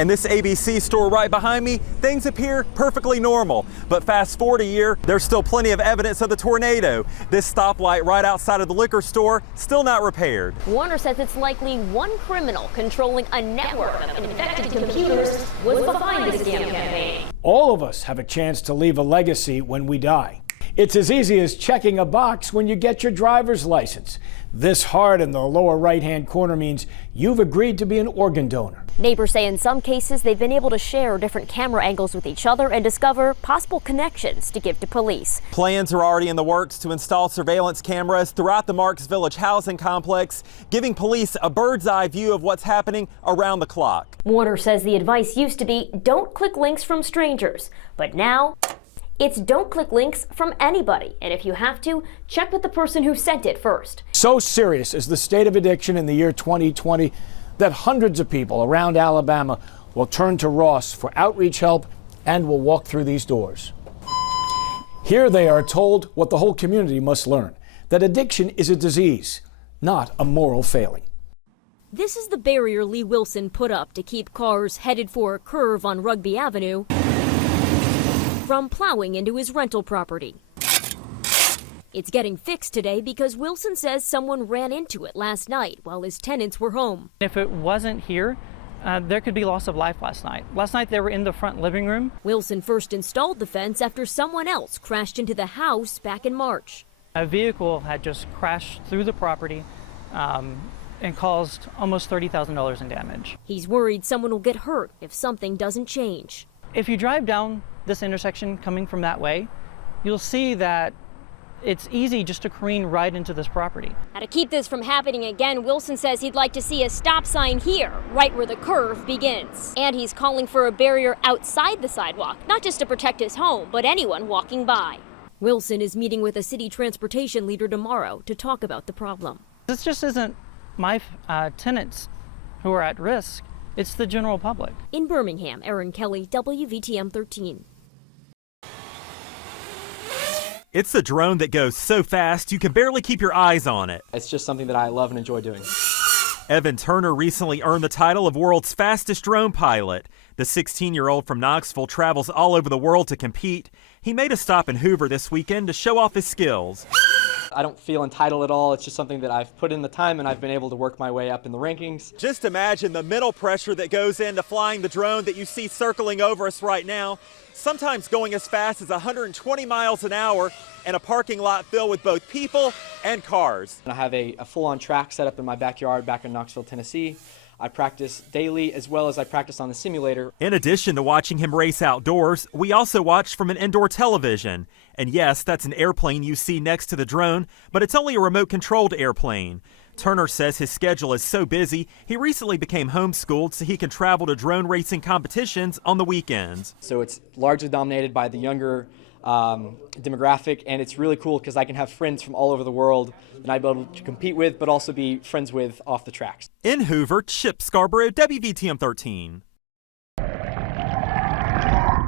And this ABC store right behind me, things appear perfectly normal. But fast forward a year, there's still plenty of evidence of the tornado. This stoplight right outside of the liquor store, still not repaired. Warner says it's likely one criminal controlling a network of infected computers was behind the scam campaign. All of us have a chance to leave a legacy when we die. It's as easy as checking a box when you get your driver's license. This heart in the lower right-hand corner means you've agreed to be an organ donor. Neighbors say in some cases they've been able to share different camera angles with each other and discover possible connections to give to police. Plans are already in the works to install surveillance cameras throughout the Marks Village housing complex, giving police a bird's eye view of what's happening around the clock. Warner says the advice used to be don't click links from strangers, but now it's don't click links from anybody. And if you have to, check with the person who sent it first. So serious is the state of addiction in the year 2020 that hundreds of people around Alabama will turn to Ross for outreach help and will walk through these doors. Here they are told what the whole community must learn, that addiction is a disease, not a moral failing. This is the barrier Lee Wilson put up to keep cars headed for a curve on Rugby Avenue from plowing into his rental property. It's getting fixed today because Wilson says someone ran into it last night while his tenants were home. If it wasn't here, there could be loss of life last night. Last night they were in the front living room. Wilson first installed the fence after someone else crashed into the house back in March. A vehicle had just crashed through the property and caused almost $30,000 in damage. He's worried someone will get hurt if something doesn't change. If you drive down this intersection coming from that way, you'll see that it's easy just to careen right into this property. Now, to keep this from happening again, Wilson says he'd like to see a stop sign here, right where the curve begins. And he's calling for a barrier outside the sidewalk, not just to protect his home, but anyone walking by. Wilson is meeting with a city transportation leader tomorrow to talk about the problem. This just isn't my tenants who are at risk. It's the general public. In Birmingham, Erin Kelly, WVTM 13. It's a drone that goes so fast you can barely keep your eyes on it. It's just something that I love and enjoy doing. Evan Turner recently earned the title of world's fastest drone pilot. The 16-year-old from Knoxville travels all over the world to compete. He made a stop in Hoover this weekend to show off his skills. I don't feel entitled at all. It's just something that I've put in the time and I've been able to work my way up in the rankings. Just imagine the mental pressure that goes into flying the drone that you see circling over us right now, sometimes going as fast as 120 miles an hour in a parking lot filled with both people and cars. I have a full-on track set up in my backyard back in Knoxville, Tennessee. I practice daily as well as I practice on the simulator. In addition to watching him race outdoors, we also watch from an indoor television. And yes, that's an airplane you see next to the drone, but it's only a remote-controlled airplane. Turner says his schedule is so busy, he recently became homeschooled so he can travel to drone racing competitions on the weekends. So it's largely dominated by the younger demographic, and it's really cool because I can have friends from all over the world that I'd be able to compete with, but also be friends with off the tracks. In Hoover, Chip Scarborough, WVTM 13.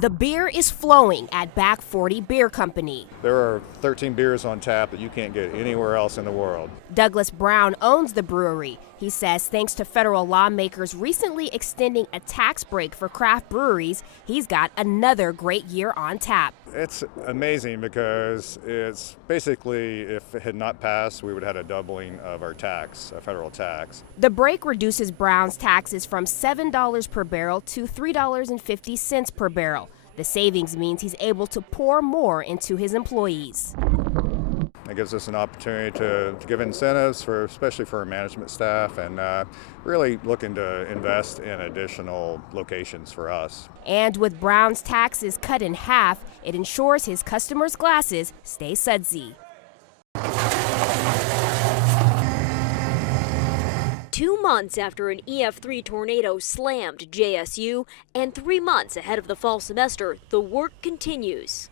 The beer is flowing at Back 40 Beer Company. There are 13 beers on tap that you can't get anywhere else in the world. Douglas Brown owns the brewery. He says thanks to federal lawmakers recently extending a tax break for craft breweries, he's got another great year on tap. It's amazing because it's basically, if it had not passed, we would have had a doubling of our tax, a federal tax. The break reduces Brown's taxes from $7 per barrel to $3.50 per barrel. The savings means he's able to pour more into his employees. It gives us an opportunity to give incentives, especially for our management staff, and really looking to invest in additional locations for us. And with Brown's taxes cut in half, it ensures his customers' glasses stay sudsy. 2 months after an EF3 tornado slammed JSU, and 3 months ahead of the fall semester, the work continues.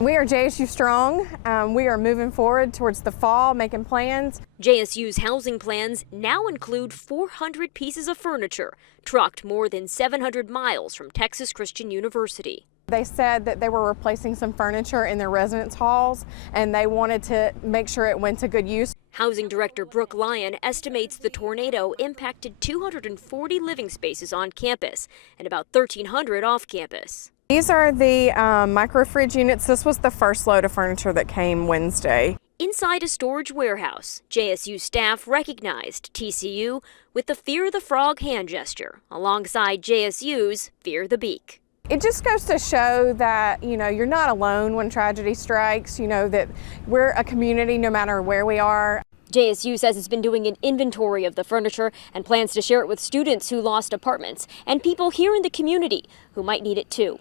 We are JSU Strong. We are moving forward towards the fall, making plans. JSU's housing plans now include 400 pieces of furniture, trucked more than 700 miles from Texas Christian University. They said that they were replacing some furniture in their residence halls, and they wanted to make sure it went to good use. Housing Director Brooke Lyon estimates the tornado impacted 240 living spaces on campus and about 1,300 off campus. These are the microfridge units. This was the first load of furniture that came Wednesday. Inside a storage warehouse, JSU staff recognized TCU with the Fear the Frog hand gesture alongside JSU's Fear the Beak. It just goes to show that, you're not alone when tragedy strikes, that we're a community no matter where we are. JSU says it's been doing an inventory of the furniture and plans to share it with students who lost apartments and people here in the community who might need it too.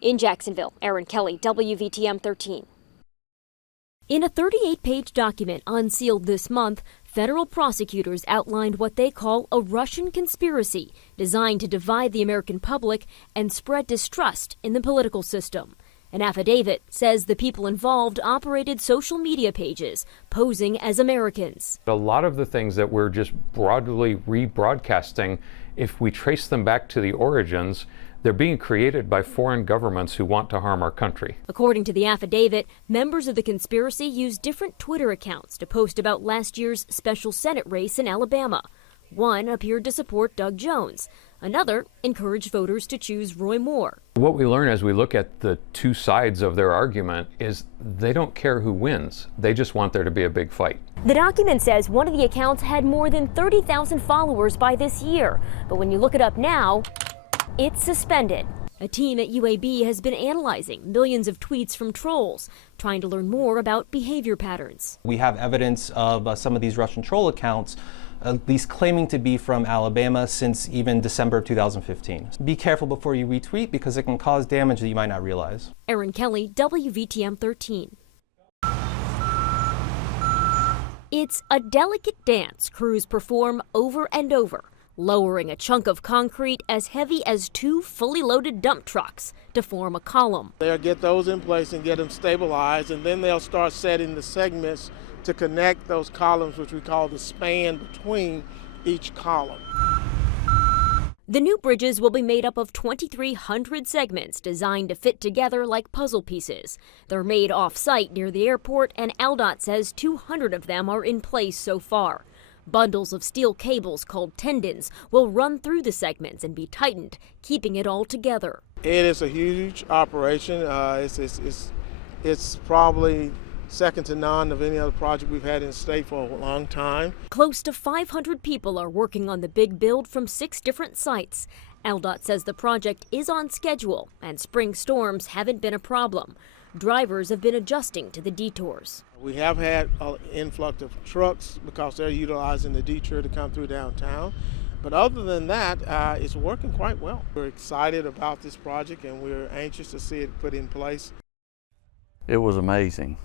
In Jacksonville, Erin Kelly, WVTM 13. In a 38-page document unsealed this month, federal prosecutors outlined what they call a Russian conspiracy designed to divide the American public and spread distrust in the political system. An affidavit says the people involved operated social media pages posing as Americans. A lot of the things that we're just broadly rebroadcasting, if we trace them back to the origins, they're being created by foreign governments who want to harm our country. According to the affidavit, members of the conspiracy used different Twitter accounts to post about last year's special Senate race in Alabama. One appeared to support Doug Jones. Another encouraged voters to choose Roy Moore. What we learn as we look at the two sides of their argument is they don't care who wins. They just want there to be a big fight. The document says one of the accounts had more than 30,000 followers by this year. But when you look it up now, it's suspended. A team at UAB has been analyzing millions of tweets from trolls, trying to learn more about behavior patterns. We have evidence of some of these Russian troll accounts, at least claiming to be from Alabama since even December of 2015. Be careful before you retweet because it can cause damage that you might not realize. Erin Kelly, WVTM 13. It's a delicate dance crews perform over and over, lowering a chunk of concrete as heavy as 2 fully loaded dump trucks to form a column. They'll get those in place and get them stabilized, and then they'll start setting the segments to connect those columns, which we call the span between each column. The new bridges will be made up of 2,300 segments designed to fit together like puzzle pieces. They're made off-site near the airport, and AlDOT says 200 of them are in place so far. Bundles of steel cables called tendons will run through the segments and be tightened, keeping it all together. It is a huge operation. It's probably second to none of any other project we've had in the state for a long time. Close to 500 people are working on the big build from 6 different sites. AlDOT says the project is on schedule and spring storms haven't been a problem. Drivers have been adjusting to the detours. We have had an influx of trucks because they're utilizing the detour to come through downtown. But other than that, it's working quite well. We're excited about this project and we're anxious to see it put in place. It was amazing.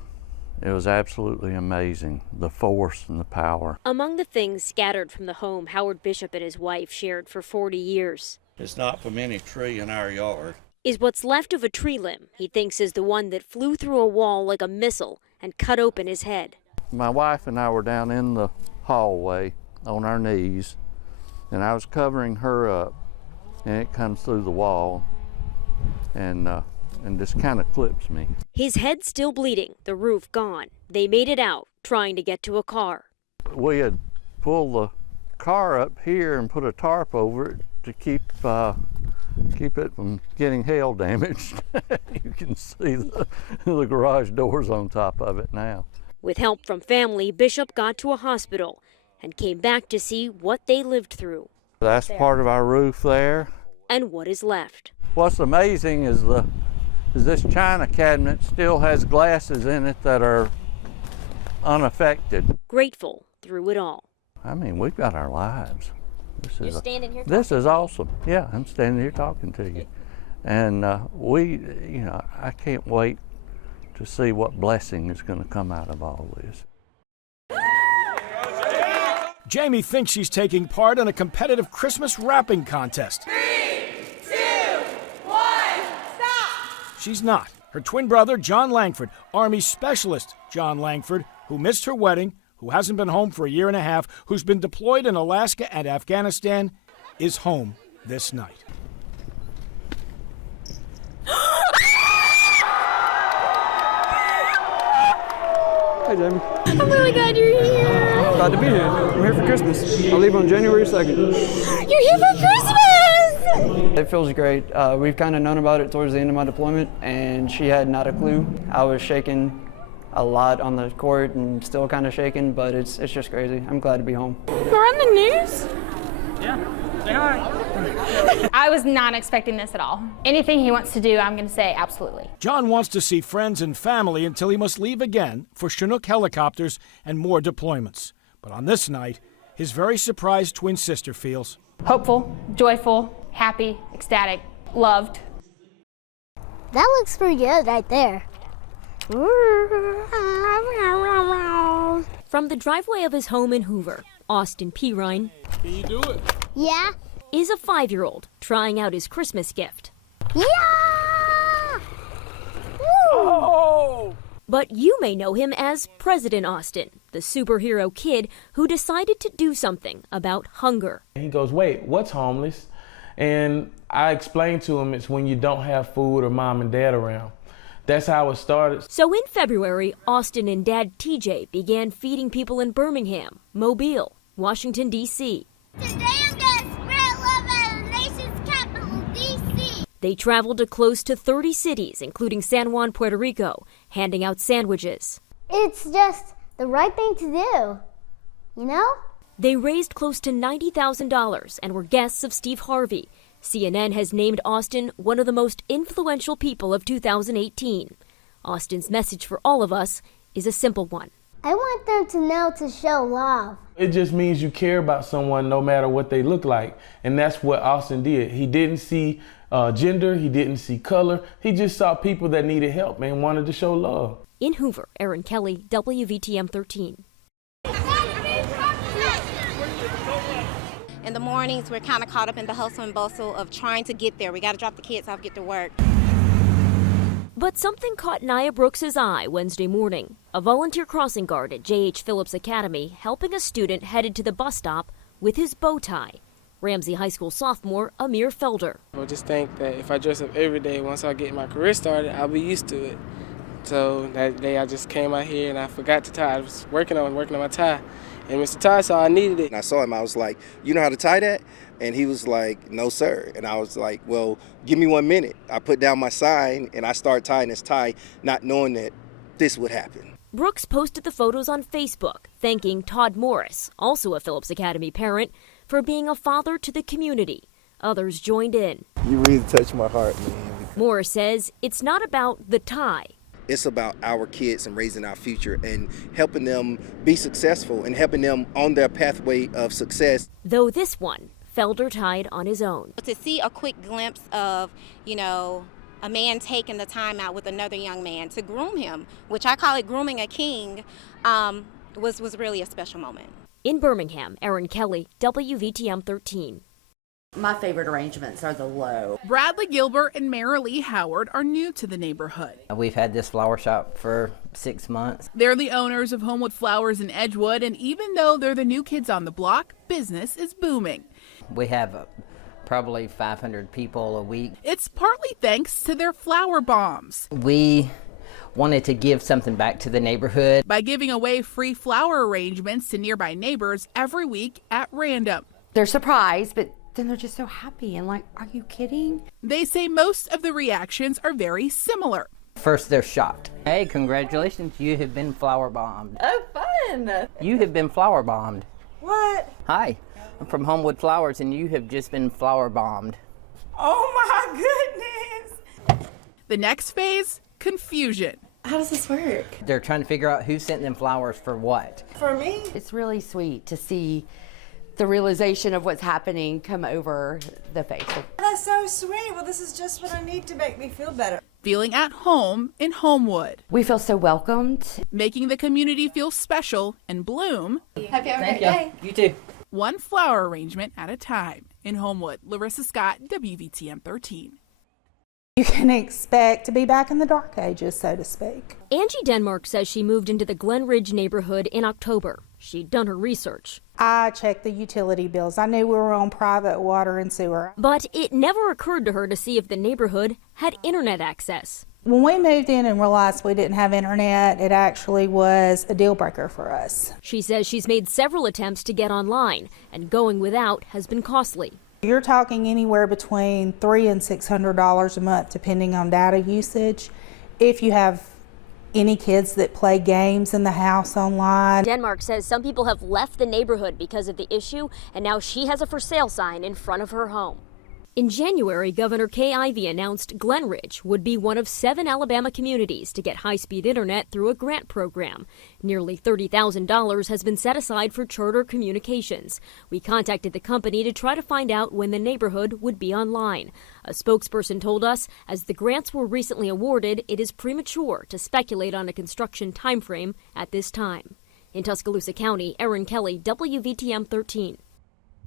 It was absolutely amazing, the force and the power. Among the things scattered from the home Howard Bishop and his wife shared for 40 years. It's not from any tree in our yard. Is what's left of a tree limb he thinks is the one that flew through a wall like a missile and cut open his head. My wife and I were down in the hallway on our knees, and I was covering her up, and it comes through the wall and just kind of clips me. His head still bleeding, the roof gone. They made it out, trying to get to a car. We had pulled the car up here and put a tarp over it to keep it from getting hail damaged. You can see the garage doors on top of it now. With help from family, Bishop got to a hospital and came back to see what they lived through. That's part of our roof there. And what is left. What's amazing is this china cabinet still has glasses in it that are unaffected. Grateful through it all. I mean, we've got our lives. You're standing here. This is awesome. Yeah, I'm standing here talking to you. And I can't wait to see what blessing is going to come out of all this. Jamie thinks she's taking part in a competitive Christmas wrapping contest. 3, 2, 1, stop! She's not. Her twin brother, John Langford, Army Specialist John Langford, who missed her wedding, who hasn't been home for a year and a half, who's been deployed in Alaska and Afghanistan, is home this night. Hi, Jamie. I'm really glad you're here. Glad to be here. I'm here for Christmas. I leave on January 2nd. You're here for Christmas! It feels great. We've kind of known about it towards the end of my deployment, and she had not a clue. I was shaking a lot on the court and still kind of shaking, but it's just crazy. I'm glad to be home. We're on the news? Yeah. Say hi. I was not expecting this at all. Anything he wants to do, I'm going to say absolutely. John wants to see friends and family until he must leave again for Chinook helicopters and more deployments. But on this night, his very surprised twin sister feels Hopeful, joyful, happy, ecstatic, loved. That looks pretty good right there. From the driveway of his home in Hoover, Austin Pirine Can you do it? Yeah. is a 5-year-old trying out his Christmas gift. Yeah! Oh! But you may know him as President Austin, the superhero kid who decided to do something about hunger. He goes, wait, what's homeless? And I explained to him it's when you don't have food or mom and dad around. That's how it started. So in February, Austin and Dad TJ began feeding people in Birmingham, Mobile, Washington, D.C. Today I'm gonna spread love at the nation's capital, D.C. They traveled to close to 30 cities, including San Juan, Puerto Rico, handing out sandwiches. It's just the right thing to do, you know? They raised close to $90,000 and were guests of Steve Harvey. CNN has named Austin one of the most influential people of 2018. Austin's message for all of us is a simple one. I want them to know to show love. It just means you care about someone no matter what they look like. And that's what Austin did. He didn't see gender, he didn't see color. He just saw people that needed help and wanted to show love. In Hoover, Erin Kelly, WVTM 13. In the mornings, we're kind of caught up in the hustle and bustle of trying to get there. We got to drop the kids off, get to work. But something caught Nia Brooks' eye Wednesday morning. A volunteer crossing guard at J.H. Phillips Academy helping a student headed to the bus stop with his bow tie. Ramsey High School sophomore Amir Felder. I just think that if I dress up every day, once I get my career started, I'll be used to it. So that day I just came out here and I forgot to tie. I was working on my tie. And Mr. Ty saw I needed it. And I saw him, I was like, you know how to tie that? And he was like, no, sir. And I was like, well, give me 1 minute. I put down my sign and I started tying this tie, not knowing that this would happen. Brooks posted the photos on Facebook, thanking Todd Morris, also a Phillips Academy parent, for being a father to the community. Others joined in. You really touched my heart, man. Morris says it's not about the tie. It's about our kids and raising our future and helping them be successful and helping them on their pathway of success. Though this one, Felder tied on his own. To see a quick glimpse of, a man taking the time out with another young man to groom him, which I call it grooming a king, was really a special moment. In Birmingham, Erin Kelly, WVTM 13. My favorite arrangements are the low. Bradley Gilbert and Marilee Howard are new to the neighborhood. We've had this flower shop for 6 months. They're the owners of Homewood Flowers in Edgewood, and even though they're the new kids on the block, business is booming. We have probably 500 people a week. It's partly thanks to their flower bombs. We wanted to give something back to the neighborhood by giving away free flower arrangements to nearby neighbors every week at random. They're surprised, but then they're just so happy and like, are you kidding? They say most of the reactions are very similar. First, they're shocked. Hey, congratulations, you have been flower bombed. Oh, fun. You have been flower bombed. What? Hi, I'm from Homewood Flowers, and you have just been flower bombed. Oh my goodness. The next phase, confusion. How does this work? They're trying to figure out who sent them flowers for what. For me? It's really sweet to see the realization of what's happening come over the face. That's so sweet. Well, this is just what I need to make me feel better. Feeling at home in Homewood. We feel so welcomed. Making the community feel special and bloom. Happy day. You too. One flower arrangement at a time. In Homewood, Larissa Scott, WVTM 13. You can expect to be back in the dark ages, so to speak. Angie Denmark says she moved into the Glen Ridge neighborhood in October. She'd done her research. I checked the utility bills. I knew we were on private water and sewer. But it never occurred to her to see if the neighborhood had internet access. When we moved in and realized we didn't have internet, it actually was a deal breaker for us. She says she's made several attempts to get online, and going without has been costly. You're talking anywhere between $300 and $600 a month, depending on data usage. If you have any kids that play games in the house online. Denmark says some people have left the neighborhood because of the issue, and now she has a for sale sign in front of her home. In January, Governor Kay Ivey announced Glen Ridge would be one of 7 Alabama communities to get high-speed internet through a grant program. Nearly $30,000 has been set aside for Charter Communications. We contacted the company to try to find out when the neighborhood would be online. A spokesperson told us, as the grants were recently awarded, it is premature to speculate on a construction timeframe at this time. In Tuscaloosa County, Erin Kelly, WVTM 13.